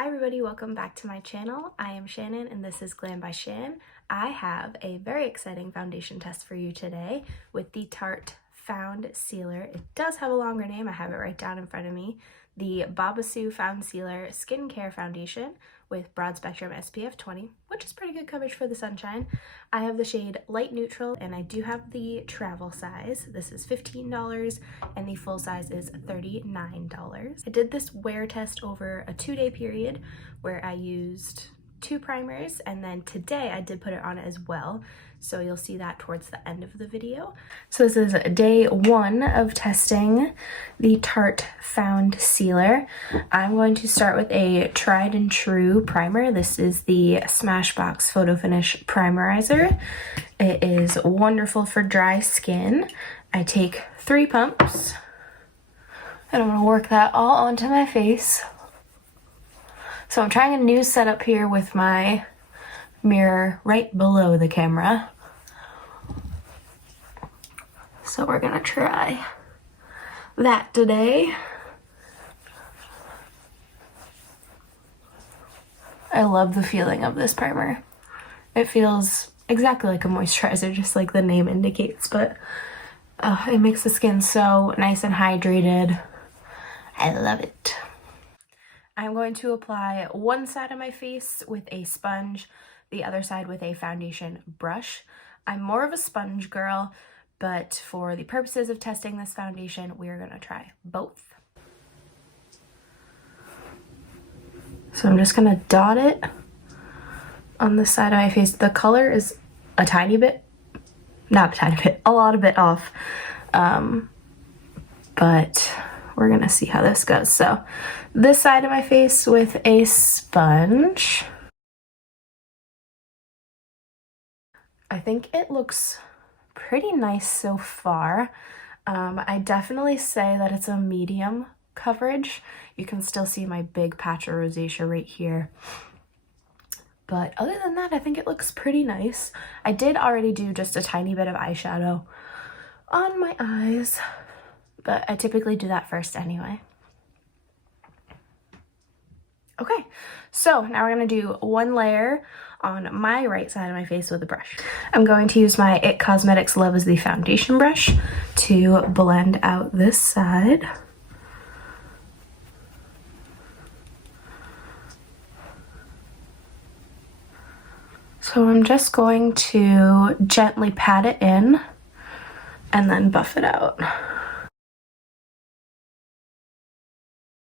Hi everybody, welcome back to my channel. I am Shannon and this is Glam by Shan. I have a very exciting foundation test for you today with the Tarte Foundcealer. It does have a longer name, I have it right down in front of me. The Babassu Foundcealer Skincare Foundation with broad spectrum SPF 20, which is pretty good coverage for the sunshine. I have the shade Light Neutral and I do have the travel size. This is $15 and the full size is $39. I did this wear test over a 2-day period where I used 2 primers, and then today I did put it on as well, so you'll see that towards the end of the video. So this is day 1 of testing the Tarte Foundcealer. I'm going to start with a tried and true primer. This is the Smashbox Photo Finish Primerizer. It is wonderful for dry skin. I take 3 pumps and I'm going to work that all onto my face. So I'm trying a new setup here with my mirror right below the camera. So we're gonna try that today. I love the feeling of this primer. It feels exactly like a moisturizer, just like the name indicates, but it makes the skin so nice and hydrated. I love it. I'm going to apply one side of my face with a sponge, the other side with a foundation brush. I'm more of a sponge girl, but for the purposes of testing this foundation, we are going to try both. So I'm just going to dot it on the side of my face. The color is a tiny bit, not a tiny bit, a lot of it off, but we're gonna see how this goes. So this side of my face with a sponge. I think it looks pretty nice so far. I definitely say that it's a medium coverage. You can still see my big patch of rosacea right here. But other than that, I think it looks pretty nice. I did already do just a tiny bit of eyeshadow on my eyes, but I typically do that first anyway. Okay, so now we're gonna do one layer on my right side of my face with a brush. I'm going to use my IT Cosmetics Love is the Foundation brush to blend out this side. So I'm just going to gently pat it in and then buff it out.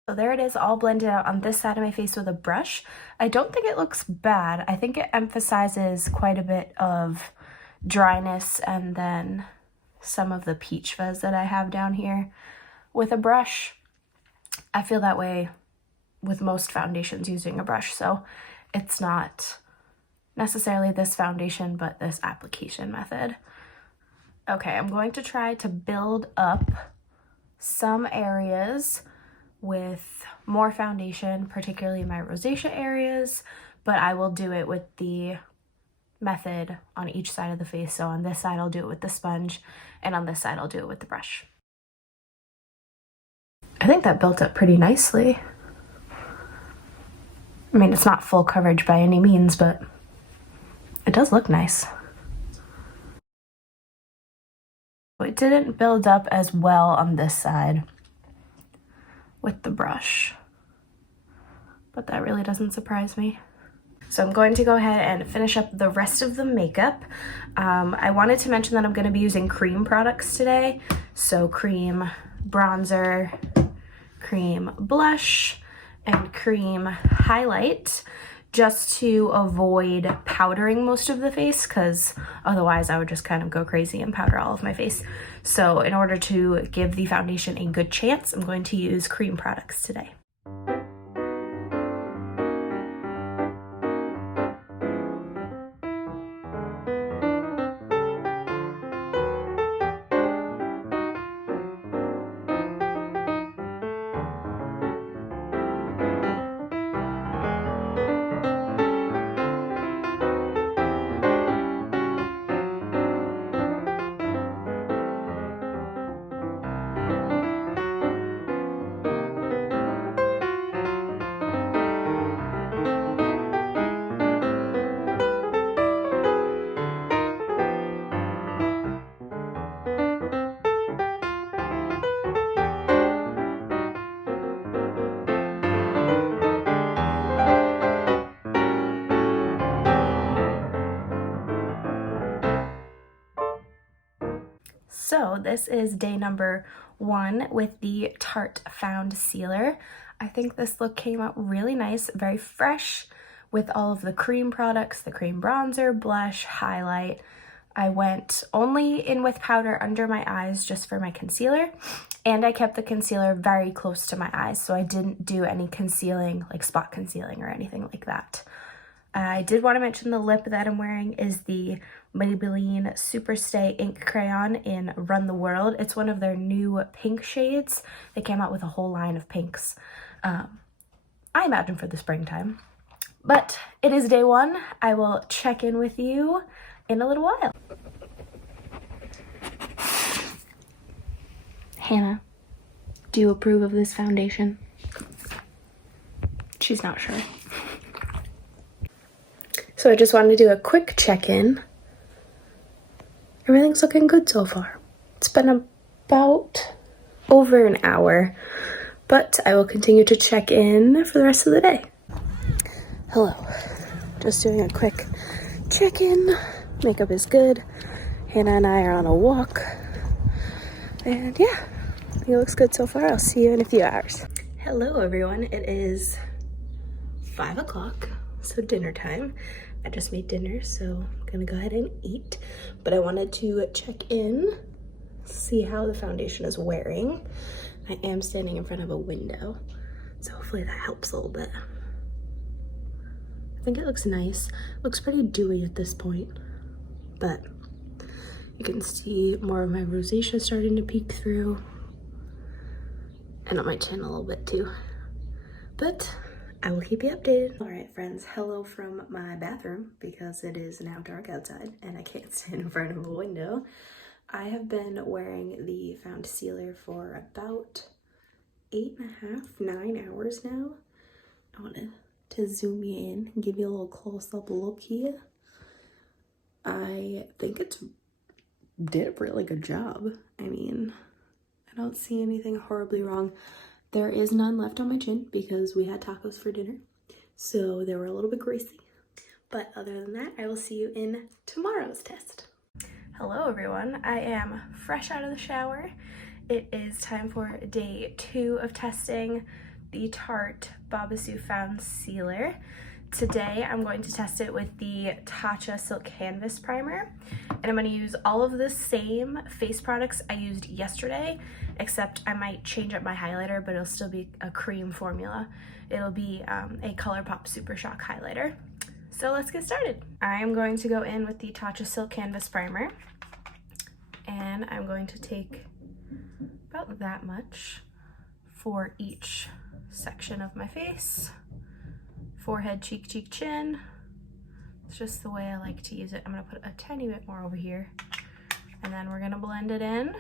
So there it is, all blended out on this side of my face with a brush. I don't think it looks bad. I think it emphasizes quite a bit of dryness and then some of the peach fuzz that I have down here with a brush. I feel that way with most foundations using a brush, so it's not necessarily this foundation, but this application method. Okay, I'm going to try to build up some areas with more foundation, particularly my rosacea areas, but I will do it with the method on each side of the face. So on this side, I'll do it with the sponge, and on this side, I'll do it with the brush. I think that built up pretty nicely. I mean, it's not full coverage by any means, but it does look nice. It didn't build up as well on this side with the brush, but that really doesn't surprise me. So I'm going to go ahead and finish up the rest of the makeup. I wanted to mention that I'm going to be using cream products today. So cream bronzer, cream blush, and cream highlight, just to avoid powdering most of the face, because otherwise I would just kind of go crazy and powder all of my face. So in order to give the foundation a good chance, I'm going to use cream products today. So this is day number 1 with the Tarte Foundcealer. I think this look came out really nice, very fresh with all of the cream products, the cream bronzer, blush, highlight. I went only in with powder under my eyes just for my concealer, and I kept the concealer very close to my eyes, so I didn't do any concealing, like spot concealing or anything like that. I did want to mention the lip that I'm wearing is the Maybelline Superstay Ink Crayon in Run the World. It's one of their new pink shades. They came out with a whole line of pinks, I imagine for the springtime. But it is day 1. I will check in with you in a little while. Hannah, do you approve of this foundation? She's not sure. So I just wanted to do a quick check-in. Everything's looking good so far. It's been about over an hour, but I will continue to check in for the rest of the day. Hello, just doing a quick check-in. Makeup is good. Hannah and I are on a walk. And yeah, it looks good so far. I'll see you in a few hours. Hello everyone, it is 5 o'clock, so dinner time. I just made dinner, so I'm gonna go ahead and eat. But I wanted to check in, see how the foundation is wearing. I am standing in front of a window, so hopefully that helps a little bit. I think it looks nice. It looks pretty dewy at this point, but you can see more of my rosacea starting to peek through, and on my chin a little bit too. But I will keep you updated. All right, friends, hello from my bathroom because it is now dark outside and I can't stand in front of a window. I have been wearing the Foundcealer for about 8.5, 9 hours now. I wanted to zoom you in and give you a little close-up look here. I think it's did a really good job. I mean, I don't see anything horribly wrong. There is none left on my chin because we had tacos for dinner, so they were a little bit greasy. But other than that, I will see you in tomorrow's test. Hello everyone, I am fresh out of the shower. It is time for day 2 of testing the Tarte Babassu Foundcealer. Today I'm going to test it with the Tatcha Silk Canvas Primer, and I'm going to use all of the same face products I used yesterday, except I might change up my highlighter, but it'll still be a cream formula. It'll be a ColourPop Super Shock highlighter. So let's get started. I am going to go in with the Tatcha Silk Canvas Primer, and I'm going to take about that much for each section of my face. Forehead, cheek, cheek, chin. It's just the way I like to use it. I'm gonna put a tiny bit more over here, and then we're gonna blend it in.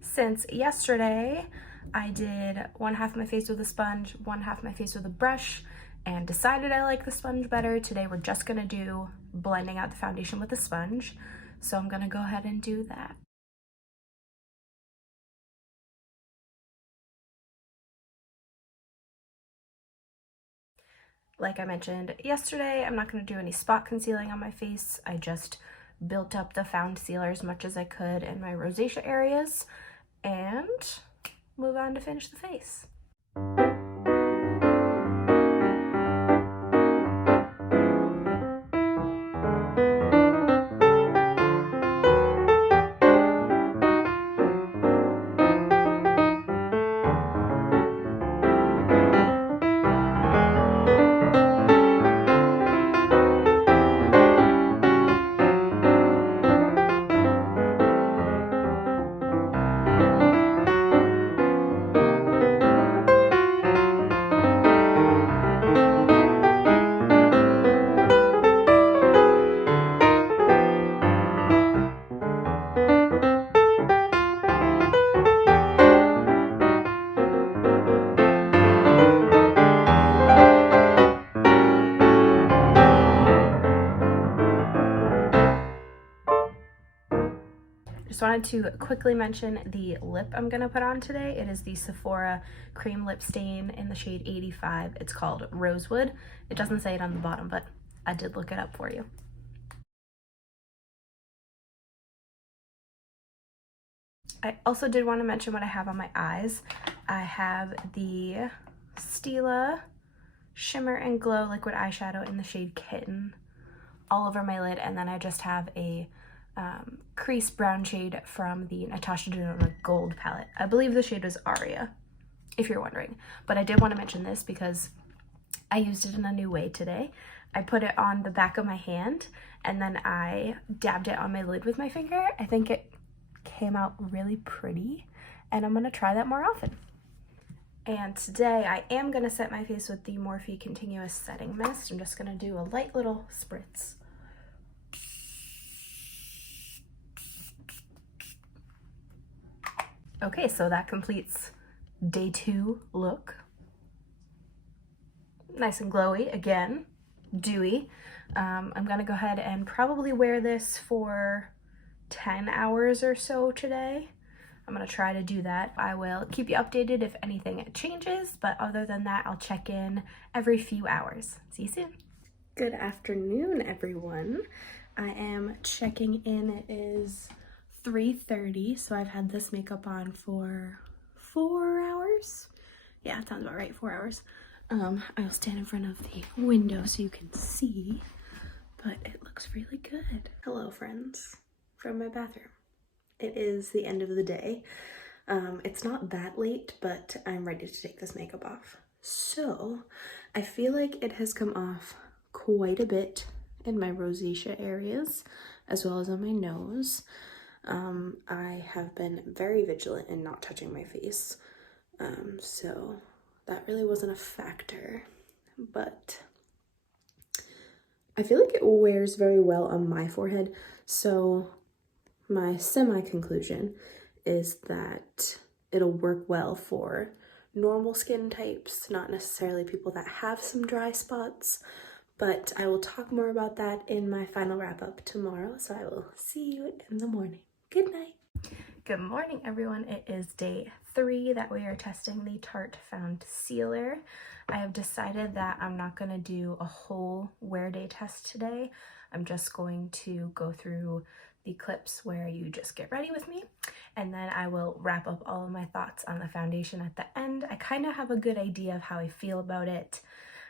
Since yesterday, I did one half of my face with a sponge, one half of my face with a brush, and decided I like the sponge better. Today we're just gonna do blending out the foundation with a sponge. So I'm gonna go ahead and do that. Like I mentioned yesterday, I'm not going to do any spot concealing on my face. I just built up the Foundcealer as much as I could in my rosacea areas and move on to finish the face. Just wanted to quickly mention the lip I'm going to put on today. It is the Sephora Cream Lip Stain in the shade 85. It's called Rosewood. It doesn't say it on the bottom, but I did look it up for you. I also did want to mention what I have on my eyes. I have the Stila Shimmer and Glow Liquid Eyeshadow in the shade Kitten all over my lid, and then I just have a crease brown shade from the Natasha Denona Gold palette. I believe the shade was Aria, if you're wondering. But I did want to mention this because I used it in a new way today. I put it on the back of my hand and then I dabbed it on my lid with my finger. I think it came out really pretty and I'm gonna try that more often. And today I am gonna set my face with the Morphe Continuous Setting Mist. I'm just gonna do a light little spritz. Okay, so that completes day 2 look. Nice and glowy, again, dewy. I'm gonna go ahead and probably wear this for 10 hours or so today. I'm gonna try to do that. I will keep you updated if anything changes, but other than that, I'll check in every few hours. See you soon. Good afternoon, everyone. I am checking in. It is 3:30, so I've had this makeup on for 4 hours. Yeah, that sounds about right, 4 hours. I'll stand in front of the window so you can see, but it looks really good. Hello, friends, from my bathroom. It is the end of the day. It's not that late, but I'm ready to take this makeup off. So, I feel like it has come off quite a bit in my rosacea areas, as well as on my nose. I have been very vigilant in not touching my face, so that really wasn't a factor, but I feel like it wears very well on my forehead. So my semi-conclusion is that it'll work well for normal skin types, not necessarily people that have some dry spots, but I will talk more about that in my final wrap-up tomorrow, so I will see you in the morning. Good night. Good morning, everyone. It is day 3 that we are testing the Tarte Foundcealer. I have decided that I'm not going to do a whole wear day test today. I'm just going to go through the clips where you just get ready with me, and then I will wrap up all of my thoughts on the foundation at the end. I kind of have a good idea of how I feel about it.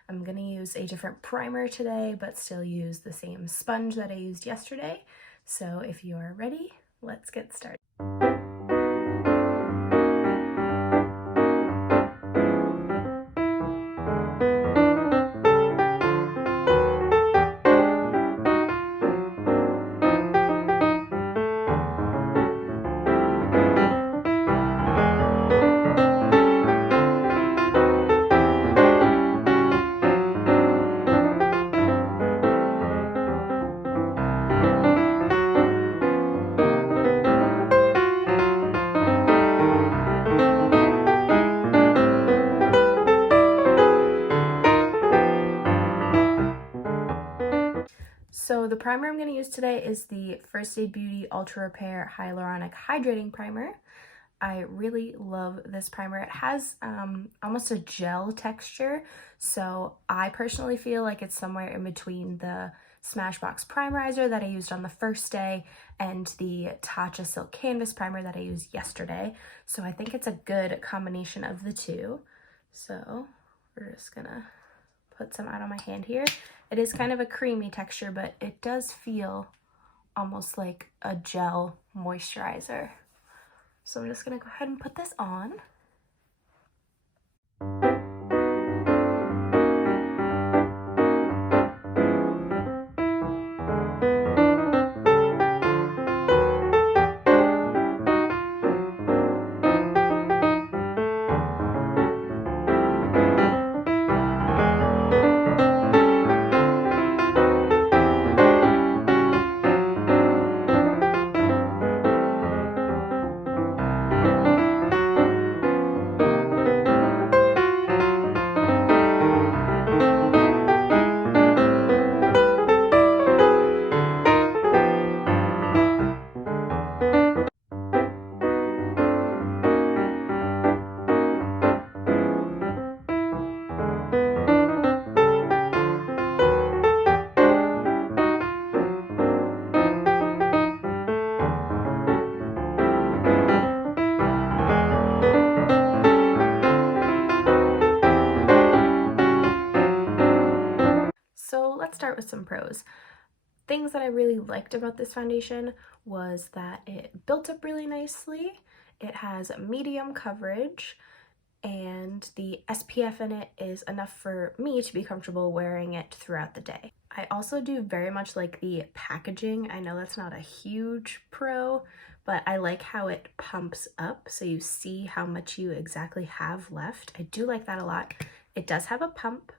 I'm going to use a different primer today, but still use the same sponge that I used yesterday. So if you are ready, let's get started. So the primer I'm going to use today is the First Aid Beauty Ultra Repair Hyaluronic Hydrating Primer. I really love this primer. It has almost a gel texture, so I personally feel like it's somewhere in between the Smashbox Primerizer that I used on the first day and the Tatcha Silk Canvas Primer that I used yesterday. So I think it's a good combination of the two. So we're just gonna put some out on my hand here. It is kind of a creamy texture, but it does feel almost like a gel moisturizer. So I'm just gonna go ahead and put this on. let's start with some pros. Things that I really liked about this foundation was that it built up really nicely. It has medium coverage, and the SPF in it is enough for me to be comfortable wearing it throughout the day. I also do very much like the packaging. I know that's not a huge pro, but I like how it pumps up so you see how much you exactly have left. I do like that a lot. It does have a pump,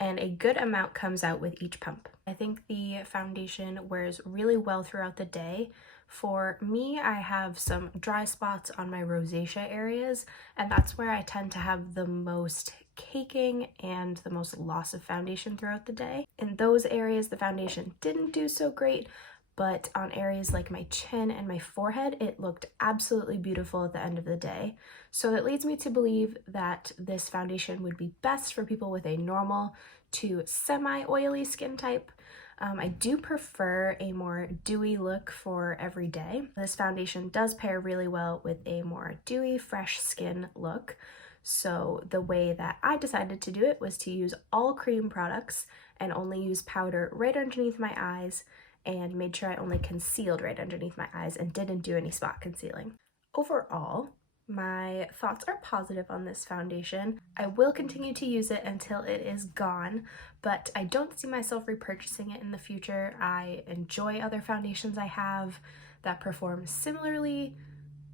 and a good amount comes out with each pump. I think the foundation wears really well throughout the day. For me, I have some dry spots on my rosacea areas, and that's where I tend to have the most caking and the most loss of foundation throughout the day. In those areas, the foundation didn't do so great, but on areas like my chin and my forehead, it looked absolutely beautiful at the end of the day. So that leads me to believe that this foundation would be best for people with a normal to semi-oily skin type. I do prefer a more dewy look for every day. This foundation does pair really well with a more dewy, fresh skin look. So the way that I decided to do it was to use all cream products and only use powder right underneath my eyes, and made sure I only concealed right underneath my eyes and didn't do any spot concealing. Overall, my thoughts are positive on this foundation. I will continue to use it until it is gone, but I don't see myself repurchasing it in the future. I enjoy other foundations I have that perform similarly,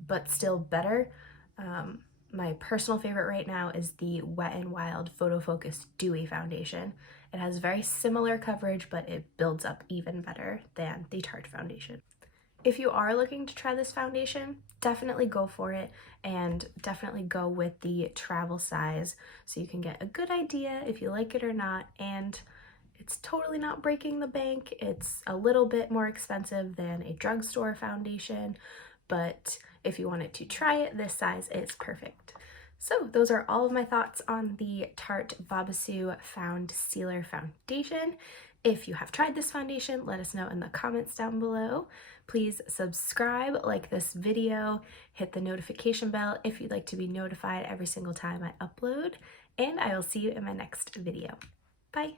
but still better. My personal favorite right now is the Wet n Wild Photo Focus Dewy Foundation. It has very similar coverage, but it builds up even better than the Tarte foundation. If you are looking to try this foundation, definitely go for it, and definitely go with the travel size so you can get a good idea if you like it or not. And it's totally not breaking the bank. It's a little bit more expensive than a drugstore foundation, but if you wanted to try it, this size is perfect. So those are all of my thoughts on the Tarte Babassu Foundcealer foundation. If you have tried this foundation, let us know in the comments down below. Please subscribe, like this video, hit the notification bell if you'd like to be notified every single time I upload, and I will see you in my next video. Bye!